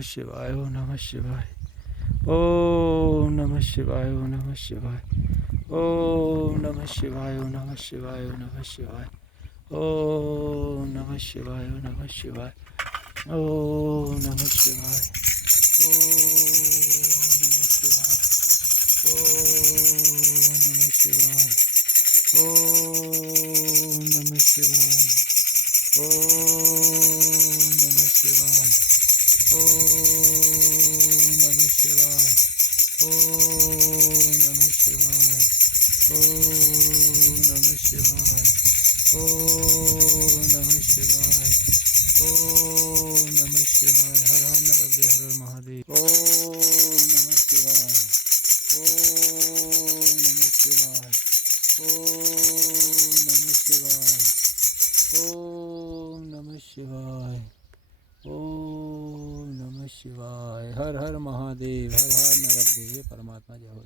शिवाय ओम नमः शिवाय ओम नमः शिवाय ओम नमः शिवाय ओम नमः शिवाय ओम नमः शिवाय ओम नमः शिवाय ओम नमः शिवाय ओम नमः शिवाय ओम नमः शिवाय ओम नमः शिवाय ओम नमः शिवाय ओम नमः शिवाय ओम नमः शिवाय ओम नमः शिवाय ओम नमः शिवाय ओम नमः शिवाय हर हर नरहरि हर महादेव ओम नमः शिवाय ओम नमः शिवाय ओम नमः शिवाय ओम नमः शिवाय ओम नमः शिवाय हर हर महादेव हर हर नरहरि परमात्मा जय हो।